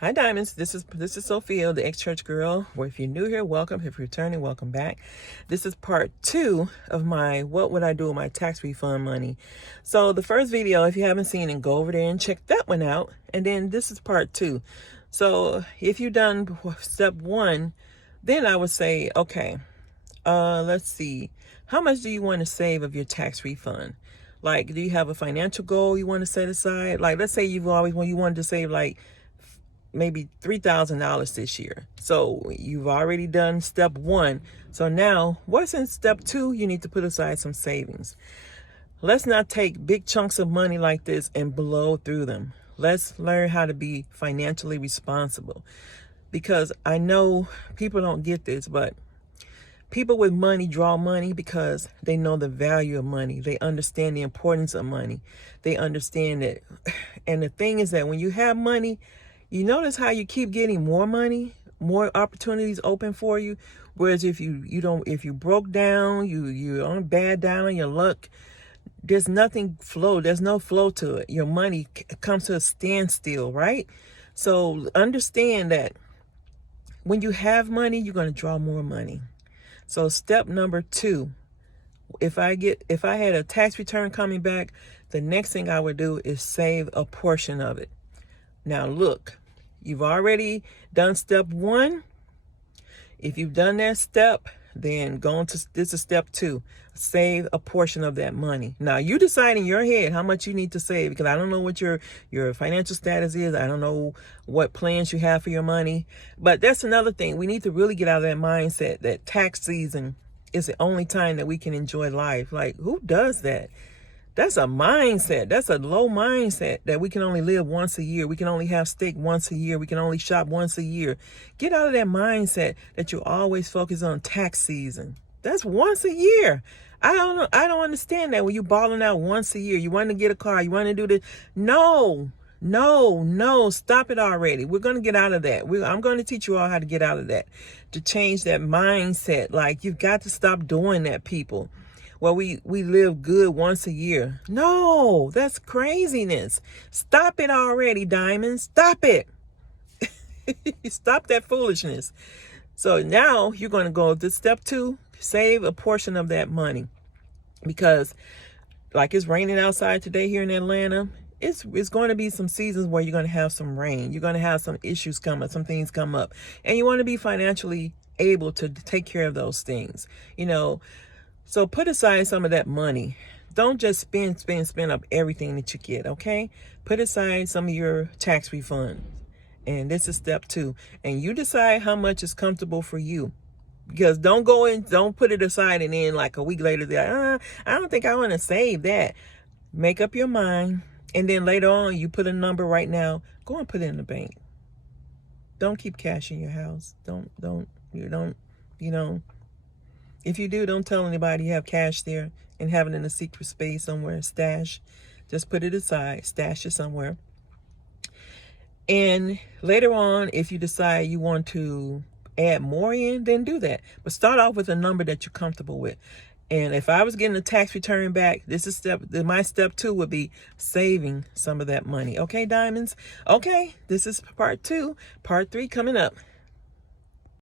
Hi Diamonds, this is Sophia, the ex-church girl. Well, if you're new here, welcome. If you're returning, welcome back. This is part 2 of my what would I do with my tax refund money. So the first video, if you haven't seen it, go over there and check that one out. And then this is part 2. So if you've done step 1, then I would say, okay, let's see. How much do you want to save of your tax refund? Like, do you have a financial goal you want to set aside? Like, let's say you wanted to save like maybe $3,000 this year. So you've already done step 1. So now what's in step 2? You need to put aside some savings. Let's not take big chunks of money like this and blow through them. Let's learn how to be financially responsible, because I know people don't get this, but people with money draw money because they know the value of money. They understand the importance of money. They understand it. And the thing is that when you have money, you notice how you keep getting more money, more opportunities open for you. Whereas if you broke down, you're on bad down on your luck, there's nothing flow. There's no flow to it. Your money comes to a standstill, right? So understand that when you have money, you're going to draw more money. So step number 2, if I had a tax return coming back, the next thing I would do is save a portion of it. Now look, you've already done step 1. If you've done that step, then this is step 2. Save a portion of that money. Now you decide in your head how much you need to save, because I don't know what your financial status is. I don't know what plans you have for your money. But that's another thing. We need to really get out of that mindset that tax season is the only time that we can enjoy life. Like, who does that? That's a mindset. That's a low mindset that we can only live once a year. We can only have steak once a year. We can only shop once a year. Get out of that mindset that you always focus on tax season. That's once a year. I don't understand that when you're balling out once a year. You want to get a car. You want to do this. No. Stop it already. We're going to get out of that. I'm going to teach you all how to get out of that, to change that mindset. Like, you've got to stop doing that, people. Well, we live good once a year. No, that's craziness. Stop it already, Diamond. Stop it. Stop that foolishness. So now you're going to go to step 2, save a portion of that money. Because like it's raining outside today here in Atlanta, it's going to be some seasons where you're going to have some rain. You're going to have some issues come up, some things come up. And you want to be financially able to take care of those things, So put aside some of that money. Don't just spend up everything that you get, okay? Put aside some of your tax refund. And this is step 2. And you decide how much is comfortable for you. Because don't put it aside and then like a week later, I don't think I want to save that. Make up your mind. And then later on, you put a number right now. Go and put it in the bank. Don't keep cash in your house. If you do, don't tell anybody you have cash there and have it in a secret space somewhere, stash. Just put it aside, stash it somewhere. And later on, if you decide you want to add more in, then do that. But start off with a number that you're comfortable with. And if I was getting a tax return back, my step 2 would be saving some of that money. Okay, Diamonds? Okay, this is part 2. Part 3 coming up.